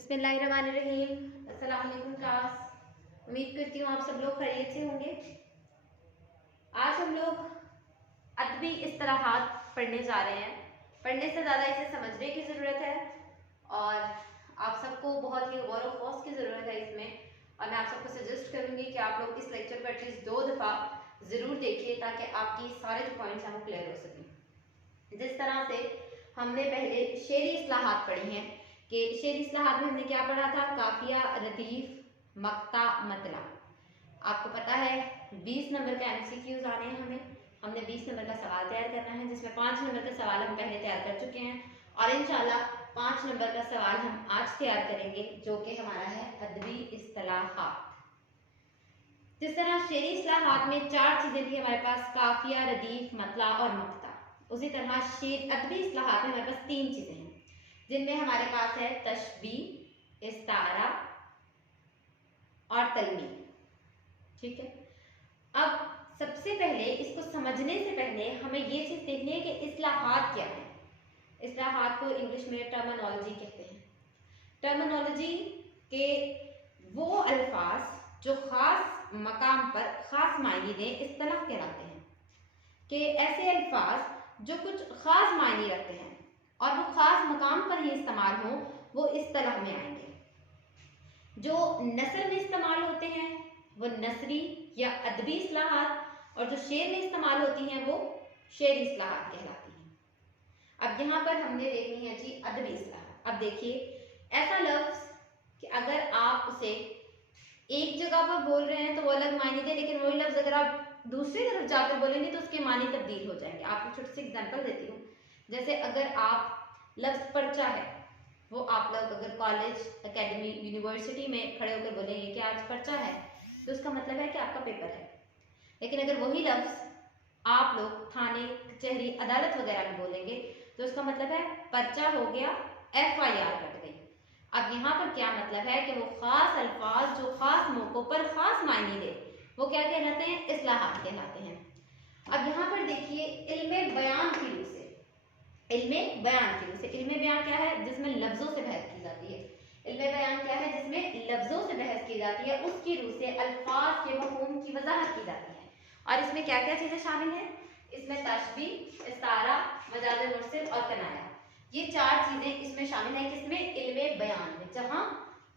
बिस्मिल्लाहिर्रहमानिर्रहीम। अस्सलाम वालेकुम क्लास। उम्मीद करती हूँ आप सब लोग खैरियत से होंगे। आज हम लोग अदबी इस्तिलाहात पढ़ने जा रहे हैं। पढ़ने से ज़्यादा इसे समझने की ज़रूरत है और आप सबको बहुत ही गौर व खौफ की ज़रूरत है इसमें। और मैं आप सबको सजेस्ट करूँगी कि आप लोग इस लेक्चर को एटलीस्ट 2 दफ़ा ज़रूर देखिए ताकि आपकी सारे जो पॉइंट्स हैं वो क्लियर हो सकें। जिस तरह से हमने पहले शेरी इस्तिलाहात पढ़ी हैं कि शेरी इस्तिलाहात में हमने क्या पढ़ा था, काफिया, रदीफ, मक्ता, मतला। आपको पता है 20 नंबर का एमसीक्यूज आने हैं। हमने 20 नंबर का सवाल तैयार करना है जिसमें 5 नंबर का सवाल हम पहले तैयार कर चुके हैं और इंशाल्लाह 5 नंबर का सवाल हम आज तैयार करेंगे जो कि हमारा है अदबी इस्तिलाहात। जिस तरह शेरी इस्तिलाहात में 4 चीजें थी हमारे पास, काफिया, रदीफ, मतला और मक्ता, उसी तरह अदबी इस्तिलाहात में हमारे पास 3 चीजें हैं जिनमें हमारे पास है तशबीह, इस्तारा और तलमीह। ठीक है, अब सबसे पहले इसको समझने से पहले हमें ये चीज देखनी है कि इस्तिलाहात क्या है। इस्तिलाहात को इंग्लिश में टर्मिनोलॉजी कहते हैं। टर्मिनोलॉजी के वो अल्फाज जो खास मकाम पर खास मायने दें इस्तिलाह कहलाते हैं। कि ऐसे अल्फाज जो कुछ खास मायने रखते हैं और वो खास मकाम पर ही इस्तेमाल हो वो इस्तिलाह में आएंगे। जो नसर में इस्तेमाल होते हैं वो नसरी या अदबी इस्तिलाहात और जो शेर में इस्तेमाल होती हैं वो शेरी इस्तिलाहात कहलाती हैं। अब यहाँ पर हमने देखनी है जी अदबी इस्तिलाहात। अब देखिए ऐसा लफ्ज कि अगर आप उसे एक जगह पर बोल रहे हैं तो वो अलग मायने दे, लेकिन वही लफ्ज अगर आप दूसरी तरफ जाकर बोलेंगे तो उसके मानी तब्दील हो जाएंगे। आपको छोटी सी एग्जांपल देती हूँ। जैसे अगर आप लफ्ज पर्चा है, वो आप लोग अगर कॉलेज, एकेडमी, यूनिवर्सिटी में खड़े होकर बोलेंगे कि आज पर्चा है तो उसका मतलब है कि आपका पेपर है। लेकिन अगर वही लफ्ज आप लोग थाने, कचहरी, अदालत वगैरह में बोलेंगे तो उसका मतलब है पर्चा हो गया, FIR कट गई। अब यहाँ पर क्या मतलब है कि वो खास अल्फाज जो खास मौकों पर खास मायने दे वो क्या कहलाते हैं, इस्तिलाहात कहलाते हैं। अब यहाँ पर देखिए इल्मे बयान की रूह से, इल्मे बयान की रूह से, इल्मे बयान क्या है, जिसमें लफ्जों से बहस की जाती है। इल्मे बयान क्या है, जिसमें लफ्जों से बहस की जाती है, उसकी रूह से अल्फाज के मफ़हूम की वजाहत की जाती है। और इसमें क्या क्या चीजें शामिल हैं, इसमें तशबीह, इस्तारा, मजाज मुरसिल और कनाया, ये 4 चीजें इसमें शामिल है। किसमें, इल्मे बयान में, जहां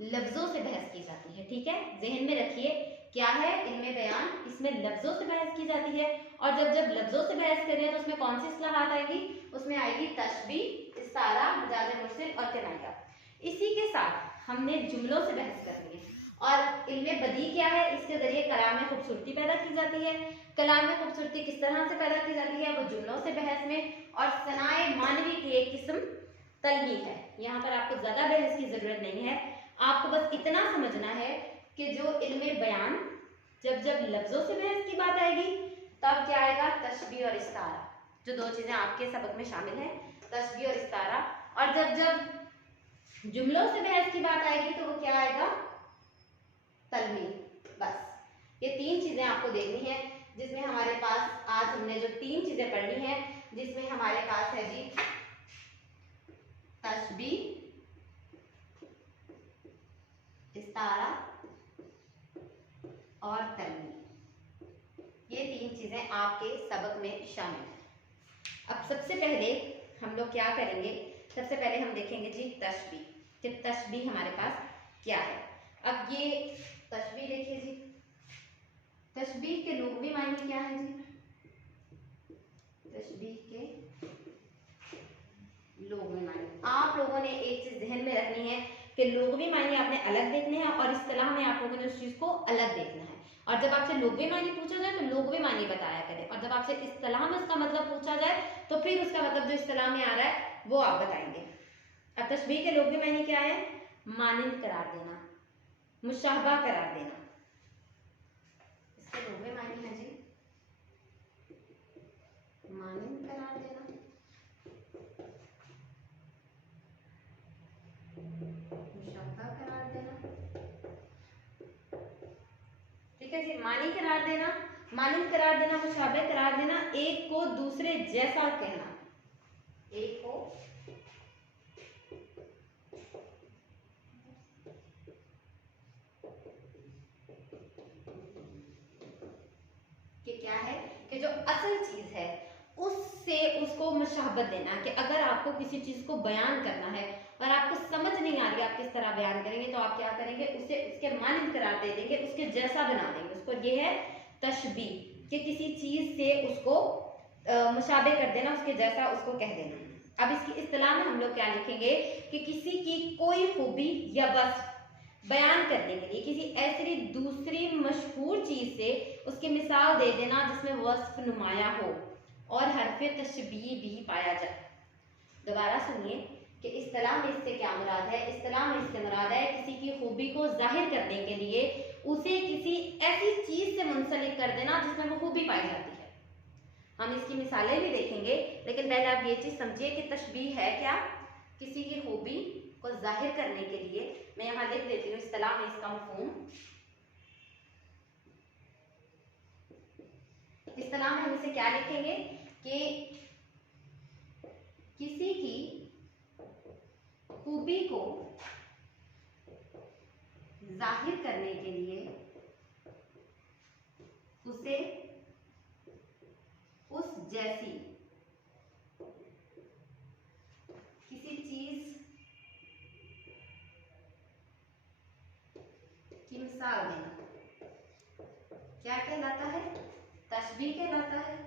लफ्जों से बहस की जाती है। ठीक है, जहन में रखिए क्या है इल्मे बयान, इसमें लफ्जों से बहस की जाती है। और जब लफ्जों से बहस कर रहे हैं तो उसमें कौन सी इस्तिलाहात आएगी, उसमें आएगी तशबीह, इस्तारा, मजाज मुरसिल और कनाया। इसी के साथ हमने जुमलों से बहस करनी है। और इल्मे बदी क्या है, इसके जरिए कलाम में खूबसूरती पैदा की जाती है। कलाम में खूबसूरती किस तरह से पैदा की जाती है, वो जुमलों से बहस में। और सनाए मानवी की एक किस्म तलमीह है। यहाँ पर आपको ज्यादा बहस की जरूरत नहीं है, आपको बस इतना समझना है कि जो इल्मे बयान जब लफ्जों से बहस की बात आएगी तब क्या आएगा, तशबीह और इस्तारा, जो 2 चीजें आपके सबक में शामिल है, तशबीह और इस्तारा। और जब जुमलों से बहस की बात आएगी तो वो क्या आएगा, तलमीह। बस ये 3 चीजें आपको देखनी है जिसमें हमारे पास आज हमने जो 3 चीजें पढ़नी है, जिसमें हमारे पास है जी तशबीह, इस्तारा और तलमीह। ये 3 चीजें आपके सबक में शामिल है। अब सबसे पहले हम लोग क्या करेंगे, सबसे पहले हम देखेंगे जी तशबीह, कि तशबीह हमारे पास क्या है। अब ये तशबीह देखिए जी, तशबीह के लुग़वी मायने क्या है जी, तशबीह के लुग़वी मायने आप लोगों ने एक चीज ध्यान में रखनी है कि लुग़वी मायने आपने अलग देखने हैं और इस्तिलाह में आप लोगों ने उस चीज को अलग देखना है। और जब आपसे लुग़वी मायने पूछा जाए तो लुग़वी मायने बताया करें, और जब आपसे इस्तिलाह में उसका मतलब पूछा जाए तो फिर उसका मतलब जो इस्तिलाह में आ रहा है वो आप बताएंगे। अब तशबीह के लुग़वी मायने क्या है, मानिंद करार देना, मुशाबहा करार देना, इसके लुग़वी मायने हैं जी मानिंद करार देना, मुशाबहा करार देना। ठीक है जी, मानी करार देना, मानिंद करार देना, मुशाबह करार देना, एक को दूसरे जैसा कहना, एक को जो असल चीज है उससे उसको मुशाबत देना, कि अगर आपको किसी चीज को बयान करना है और आपको समझ नहीं आ रही आप किस तरह बयान करेंगे, तो आप क्या करेंगे, उसे उसके मानिंद करार दे देंगे, उसके जैसा बना देंगे उसको। ये है तशबीह, कि किसी चीज से उसको मुशाबे कर देना, उसके जैसा उसको कह देना। अब इसकी इस्तिलाह में हम लोग क्या लिखेंगे कि किसी की कोई खूबी या वस्फ बयान करने के लिए किसी ऐसी दूसरी मशहूर चीज से उसकी मिसाल दे देना जिसमें वस्फ नुमाया हो और हरफ तशबीह भी पाया जाए। दोबारा सुनिए कि इस्तिलाह में इससे क्या मुराद है। इस्तिलाह में इससे मुराद है किसी की खूबी को जाहिर करने के लिए उसे किसी ऐसी चीज से मुंसलिक कर देना जिसमें वो खूबी पाई जाती है। हम इसकी मिसालें भी देखेंगे, लेकिन पहले आप ये चीज समझिए कि तशबीह है क्या, किसी की खूबी को जाहिर करने के लिए। मैं यहाँ लिख देती हूँ इस्तिलाह में इसका मफहूम। इस्तिलाह में हम इसे क्या लिखेंगे कि किसी की खूबी को जाहिर करने के लिए उसे उस जैसी किसी चीज की मिसाल देना क्या कहलाता है, तशबीह कहलाता है।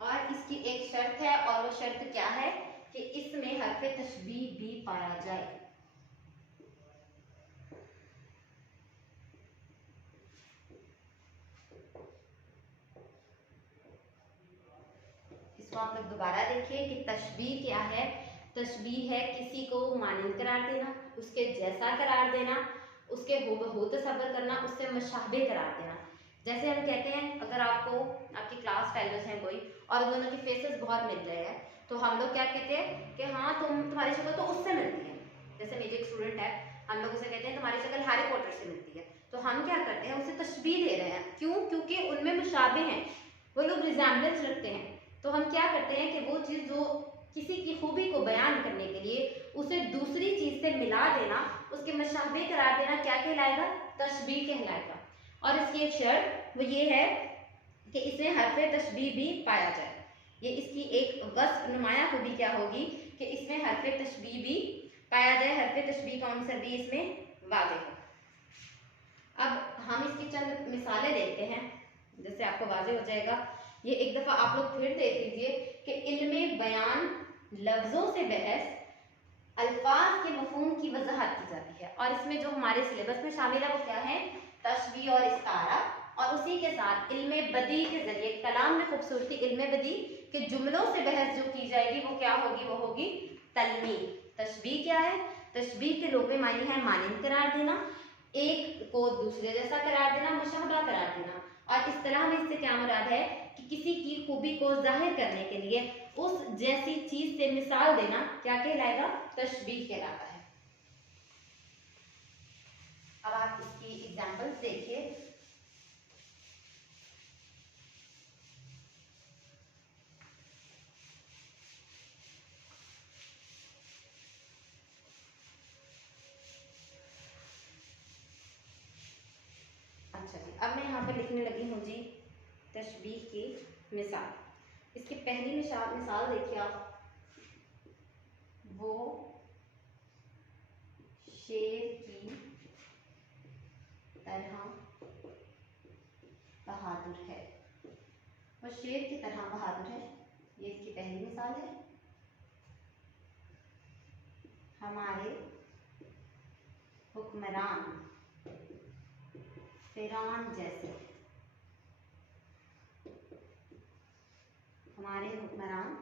और इसकी एक शर्त है, और वो शर्त क्या है कि इसमें हरफ तशबीह भी पाया जाए। इसको आप लोग दोबारा देखिए कि तशबीह क्या है। तशबीह है किसी को मानिंद करार देना, उसके जैसा करार देना, उसके हूबहू तसव्वुर करना, उससे मुशाबे करार देना। जैसे हम कहते हैं, अगर आपको आपकी क्लास फेलोज हैं कोई और दोनों के फेसेस बहुत मिल रहे हैं, तो हम लोग क्या कहते हैं कि हाँ तुम्हारी शक्ल तो उससे मिलती है। जैसे मेरी एक स्टूडेंट है, हम लोग उसे कहते हैं तुम्हारी शक्ल हैरी पॉटर से मिलती है। तो हम क्या करते हैं, उसे तशबीह दे रहे हैं। क्यों? क्योंकि उनमें मुशाबे हैं, वो लोग रिजेम्बलेंस रखते हैं। तो हम क्या करते हैं कि वो चीज़ जो किसी की खूबी को बयान करने के लिए उसे दूसरी चीज से मिला देना, उसके मुशाबे करार देना, क्या कहलाएगा, तशबीह कहलाएगा। और इसकी एक शर्त वो ये है कि इसमें हरफ तशबीह भी पाया जाए। ये इसकी एक वस्फ नुमाया खूबी क्या होगी कि इसमें हरफ तशबीह भी पाया जाए, हरफ तशबीह का अंसर भी इसमें वाज़ेह हो। अब हम इसकी चंद मिसालें देखते हैं, जिससे आपको वाज़ेह हो जाएगा। ये एक दफ़ा आप लोग फिर देख लीजिए कि इल्मे बयान लफ्ज़ों से बहस अल्फाज के मफहूम की वजाहत की जाती है। और इसमें जो हमारे सिलेबस में शामिल है वो क्या है, तशबीह और इस्तारा। और उसी के साथ इल्मे बदी के जरिए कलाम में खूबसूरती, इल्मे बदी के जुमलों से बहस जो की जाएगी वो क्या होगी, वो होगी तलमीह। तशबीह क्या है, तशबीह के लुग़वी मानी है मानिंद करार देना, एक को दूसरे जैसा करार देना, मुशाबा करार देना। और इस तरह में इससे क्या मुराद है कि किसी की खूबी को जाहिर करने के लिए उस जैसी चीज से मिसाल देना क्या कहलाएगा, तशबीह कहलाता है। अब आप इसकी एग्जांपल्स देखिए। अच्छा जी, अब मैं यहाँ पर लिखने लगी हूँ जी तशबीह की मिसाल। इसकी पहली मिसाल देखिए आप, वो शेर की तरह बहादुर है। वो शेर की तरह बहादुर है, ये इसकी पहली मिसाल है। हमारे हुक्मरान फिरौन जैसे, हमारे हुक्मरान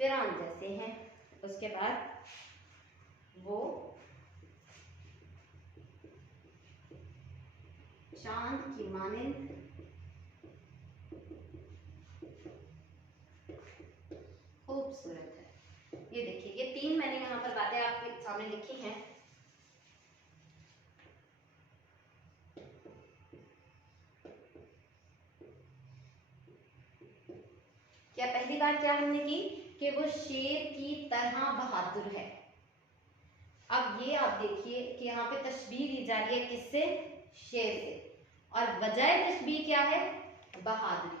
फिरौन जैसे हैं। उसके बाद वो चांद की मानिंद खूबसूरत है। ये देखिए, ये तीन मैंने यहाँ पर बातें आपके सामने लिखी हैं। क्या पहली बात क्या हमने की कि वो शेर की तरह बहादुर है। अब ये आप देखिए कि यहाँ पे तशबीह दी जा रही है किससे, शेर से। और वजह तशबीह क्या है? बहादुरी।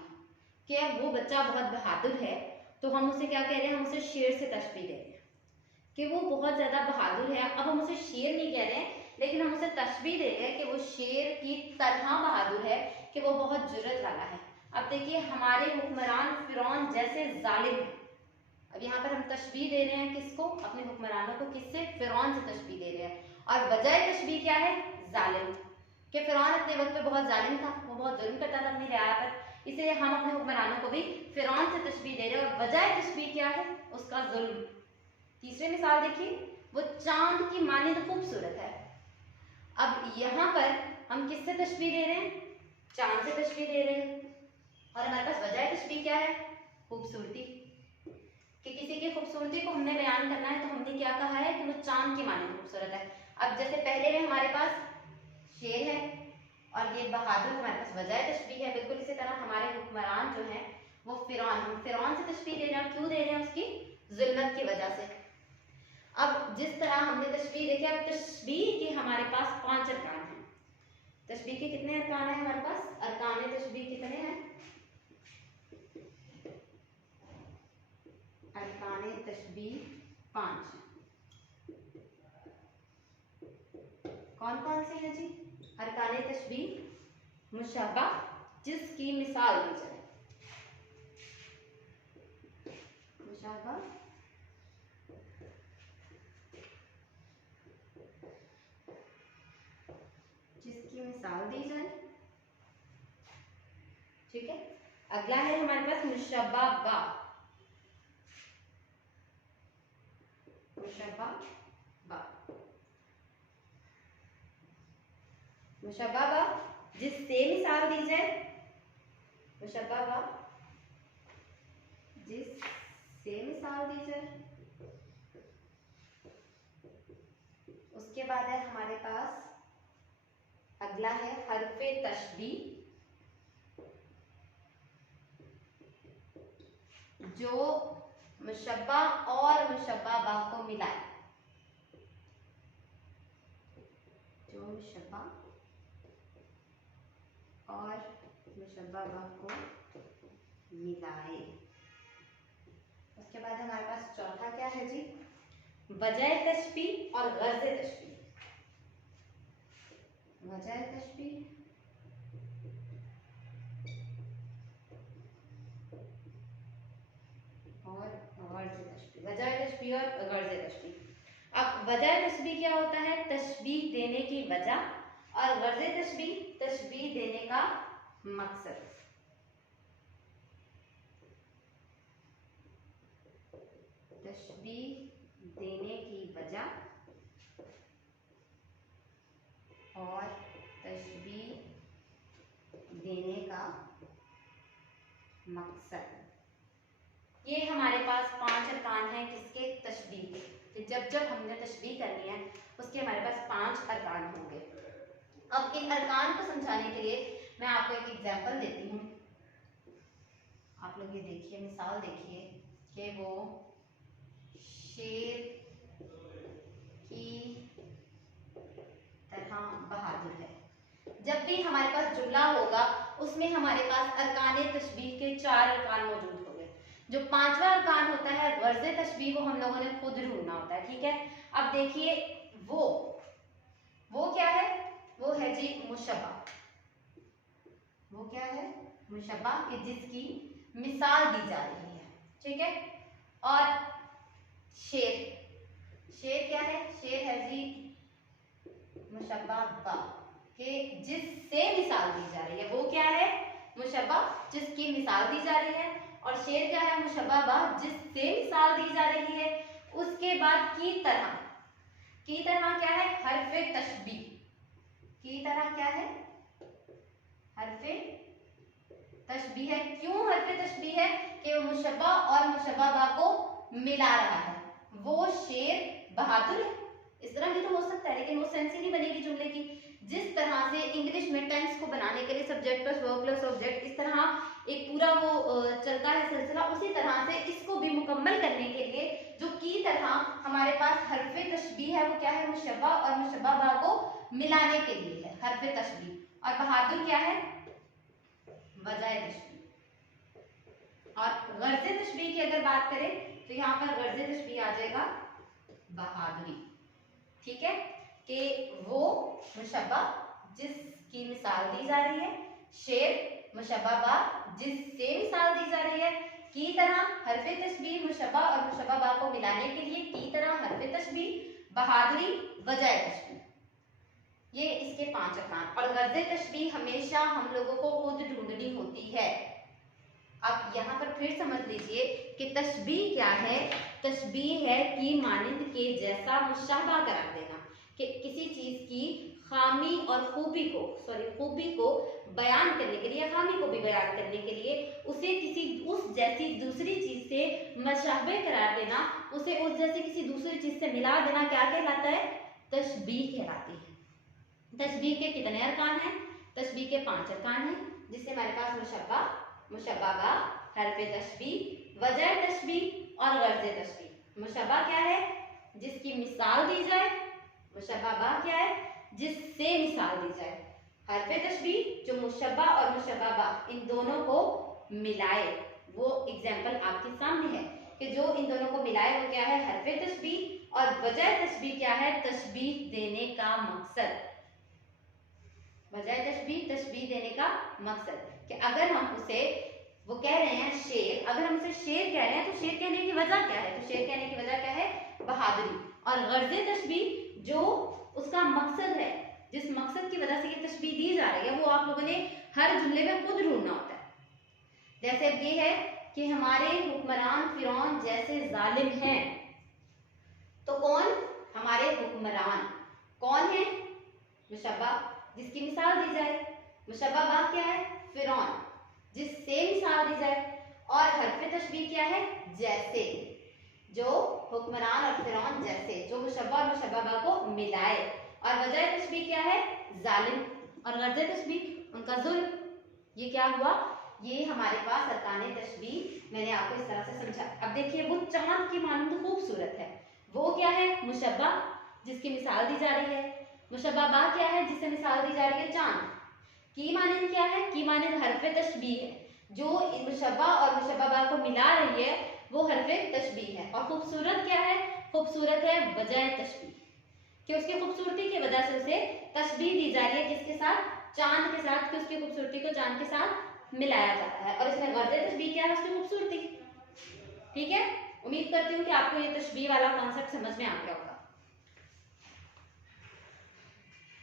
क्या वो बच्चा बहुत बहादुर है तो हम उसे क्या कह रहे हैं? हम उसे शेर से तशबीह दे रहे हैं कि वो बहुत ज्यादा बहादुर है। अब हम उसे शेर नहीं कह रहे हैं, लेकिन हम उसे तशबीह दे रहे हैं कि वो शेर की तरह बहादुर है, कि वो बहुत जुर्रत वाला है। अब देखिए हमारे हुक्मरान फिरौन जैसे जालिम है। अब यहाँ पर हम तशबीह दे रहे हैं किसको? अपने हुक्मरानों को। किससे? फिरौन से तशबीह दे रहे हैं। और वजह तशबीह क्या है? जालिम। कि फिरौन अपने वक्त पे बहुत जालिम था, वो बहुत जुल्म करता था अपनी रियाया पर, इसलिए हम अपने हुक्मरानों को भी फिरौन से तशबीह दे रहे हैं। और वजह तशबीह क्या है? उसका जुल्म। तीसरी मिसाल देखिए, वो चांद की मानिंद खूबसूरत है। अब यहाँ पर हम किससे तशबीह दे रहे हैं? चांद से तशबीह दे रहे हैं। और हमारे पास वजह तशबीह क्या है? खूबसूरती। कि किसी की खूबसूरती को हमने बयान करना है तो हमने क्या कहा है? कि वो चांद की मानिंद खूबसूरत है। अब जैसे पहले में हमारे पास शेर है और ये बहादुर, हमारे पास वजह तशबीह है। बिल्कुल इसी तरह हमारे हुक्मरान जो है वो फिरौन, हम फिरौन से तशबीह दे रहे हैं। क्यों दे रहे हैं? उसकी जुल्मत की वजह से। अब जिस तरह हमने तशबीह देखी, अब तशबीह के हमारे पास 5 अरकान हैं। तशबीह के कितने अरकान हैं हमारे पास? अरकान तशबीह कितने हैं? अरकान तशबीह 5। कौन कौन से हैं जी? अरकान तशबीह मुशब्बा, जिसकी मिसाल दी जाए। मुशब्बा, जिसकी मिसाल दी जाए। ठीक है। अगला है हमारे पास मुशब्बा बा। मुशब्बा बा, मुशब्बा बा जिससे मिसाल दी जाए। मुशब्बा बा जिससे मिसाल दी जाए। उसके बाद है हमारे पास अगला है हरफे तशबीह, जो मुशब्बा और मुशब्बा बा को मिलाए। जो मुशब्बा और मुशब्बा बा को मिलाए। उसके बाद हमारे पास चौथा क्या है जी? वजह तशबीह और गर्ज़ तशबीह। वजह तशबीह और गर्ज़ तशबीह। वजह तशबीह और गर्ज़ तशबीह। अब वजह तशबीह क्या होता है? तशबीह देने की वजह, और गर्ज़ तशबीह तशबीह देने का मकसद। तशबीह देने की वजह और तशबीह देने का मकसद। ये हमारे पास 5 अरकान हैं किसके? तशबीह के। कि जब जब हमने तशबीह करनी है उसके हमारे पास 5 अरकान होंगे। अब इन अरकान को समझाने के लिए मैं आपको एक एग्जांपल देती हूँ। आप लोग ये देखिए, मिसाल देखिए कि वो शेर की तरह बहादुर है। जब भी हमारे पास जुमला होगा उसमें हमारे पास अरकान तशबीह के 4 अरकान मौजूद होंगे। जो 5वां अरकान होता है गर्ज़ तशबीह, वो हम लोगों ने खुद ढूंढना होता है। ठीक है। अब देखिए वो क्या है? वो है जी मुशब्बा। वो क्या है? मुशब्बा, कि जिसकी मिसाल दी जा रही है। ठीक है। और शेर क्या है? शेर है जी मुशब्बा बा, के जिससे मिसाल दी जा रही है। वो क्या है? मुशब्बा, जिसकी मिसाल दी जा रही है। और शेर क्या है? मुशब्बा बा, जिससे मिसाल दी जा रही है। उसके बाद की तरह क्या है? हरफे तशबीह। की तरह क्या है? हरफे तशबीह है। क्यों हरफे तशबीह है? कि वो मुशब्बा और मुशब्बा बा को मिला रहा है। वो शेर बहादुर है, इस तरह भी तो हो सकता है, लेकिन वो सेंस ही नहीं बनेगी जुमले की। जिस तरह से इंग्लिश में टेंस को बनाने के लिए subject plus verb plus object, इस तरह एक पूरा वो चलता है सिलसिला, उसी तरह से इसको भी मुकम्मल करने के लिए जो की तरह हमारे पास हरफे तशबीह है, वो क्या है? मुशब्बा और मुशब्बा बा को मिलाने के लिए है हरफे तशबीह। और बहादुर क्या है? वजह तशबीह। और गर्ज तशबीह की अगर बात करें तो यहाँ पर गर्ज तशबीह आ जाएगा बहादुरी। ठीक है, कि वो मुशब्बा जिसकी मिसाल दी जा रही है, शेर मुशब्बा बा जिससे मिसाल दी जा रही है, की तरह हरफ तशबीह मुशब्बा और मुशब्बा बा को मिलाने के लिए की तरह हरफ तशबीह, बहादुरी, वजह तशबीह, ये इसके 5 अरकान। और गर्ज तशबीह हमेशा हम लोगों को खुद ढूंढनी होती है। अब यहाँ पर फिर समझ लीजिए कि तशबीह क्या है। तशबीह है कि मानिंद के जैसा मुशाबा करार देना, कि किसी चीज की खामी और खूबी को बयान करने के लिए, खामी को भी बयान करने के लिए उसे किसी उस जैसी दूसरी चीज से मुशाबे करार देना, उसे उस जैसी किसी दूसरी चीज से मिला देना, क्या कहलाता है? तशबीह कहलाती है। तशबीह के कितने अरकान हैं? तशबीह के 5 अरकान हैं, जिससे हमारे पास मुशब्बा, मुशब्बा बा, हरफ तशबीह, वजह तशबीह और गर्ज तशबीह। मुशब्बा क्या है? जिसकी मिसाल दी जाए। मुशब्बा बा क्या है? जिससे मिसाल दी जाए। हरफ तशबीह जो मुशब्बा और मुशब्बा बा इन दोनों को मिलाए, वो एग्जाम्पल आपके सामने है कि जो इन दोनों को मिलाए वो क्या है? हरफ तशबीह। और वजह तशबीह क्या है? तशबीह देने का मकसद। वजह तशबीह, तशबीह देने का मकसद, कि अगर हम उसे, वो कह रहे हैं शेर, अगर हम उसे शेर कह रहे हैं तो शेर कहने की वजह क्या है? तो शेर कहने की वजह क्या है? बहादुरी। और गर्ज तशबीह जो उसका मकसद है, जिस मकसद की वजह से ये तशबीह दी जा रही है, वो आप लोगों ने हर जुमले में खुद ढूंढना होता है। जैसे अब ये है कि हमारे हुक्मरान फिरौन जैसे जालिम हैं, तो कौन? हमारे हुक्मरान कौन है? मुशब्बा जिसकी मिसाल दी जाए। मुशब्बा बा क्या है? फिरौन जिससे मिसाल दी जाए। और हरफ तशबीह क्या है? जैसे, जो हुक्मरान और फिरौन जैसे, जो मुशब्बा और मुशब्बा बा को मिलाए। और वजह तशबीह क्या है? जालिम। और गर्ज तशबीह उनका जुल्म। ये क्या हुआ? ये हमारे पास अरकान तशबीह मैंने आपको इस तरह से समझा। अब देखिए, वो चांद की मानंद खूबसूरत है, वो क्या है? मुशब्बा जिसकी मिसाल दी जा रही है। मुशब्बा बा क्या है? जिससे मिसाल दी जा रही है, चांद। की मानंद क्या है? की मानंद हरफ तशबीह है, जो मुशब्बा और मुशब्बा बा को मिला रही है, वो हरफ तशबीह है। और खूबसूरत क्या है? खूबसूरत है वजह तशबीह, कि उसकी खूबसूरती की वजह से उसे तशबीह दी जा रही है, किसके साथ? चांद के साथ, कि उसकी खूबसूरती को चांद के साथ मिलाया जाता है। और इसमें गर्ज तशबीह क्या है? उसकी खूबसूरती। ठीक है, उम्मीद करती हूँ कि आपको ये तशबीह वाला कॉन्सेप्ट समझ में आ गया होगा।